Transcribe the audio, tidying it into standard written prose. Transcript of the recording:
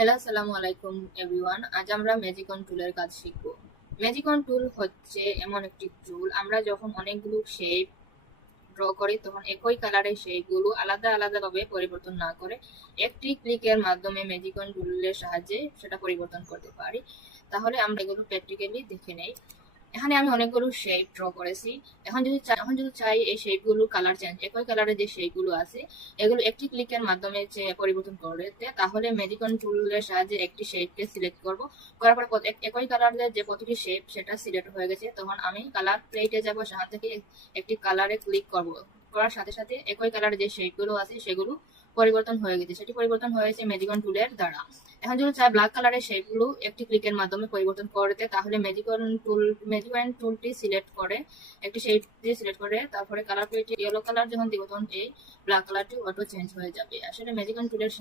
Hello, আসসালামু আলাইকুম everyone. আজ আমরা ম্যাজিকন টুলের কাজ শিখব। ম্যাজিকন টুল হচ্ছে এমন একটি টুল, আমরা যখন অনেকগুলো শেপ ড্র করি তখন একই কালারের শেপগুলো আলাদা আলাদা ভাবে পরিবর্তন না করে একটি ক্লিকের মাধ্যমে ম্যাজিকন টুলের সাহায্যে সেটা পরিবর্তন করতে পারি। তাহলে আমরা এগুলো প্র্যাকটিক্যালি দেখে নেই। এখানে আমি অনেকগুলো শেপ ড্র করেছি। এখন যদি চাই এই শেপগুলো কালার চেঞ্জ, একই কালারের যে শেপগুলো আছে এগুলো একটি ক্লিকের মাধ্যমে যে পরিবর্তন করতে, তাহলে ম্যাজিকন টুলের সাহায্যে একটি শেপকে সিলেক্ট করব। করার পর একই কালারের যে প্রতিটি শেপ সেটা সিলেক্ট হয়ে গেছে, তখন আমি কালার প্লেটে যাব, সেখান থেকে একটি কালারে ক্লিক করব। করার সাথে সাথে একই কালারের যে শেপগুলো আছে সেগুলো পরিবর্তন হয়ে গেছে, সেটি পরিবর্তন হয়েছে ম্যাজিকন টুলের দ্বারা। এখন যদি চাই ব্ল্যাক কালারের শেপগুলো একটি ক্লিকের মাধ্যমে পরিবর্তন করতে, তাহলে ম্যাজিকন টুলটি সিলেক্ট করে একটি শেপ দিয়ে সিলেক্ট করে তারপরে কালার প্লেটে ইয়েলো কালার যখন দিব তখন এই ব্ল্যাক কালারটি অটো চেঞ্জ হয়ে যাবে। আসলে ম্যাজিকন টুলের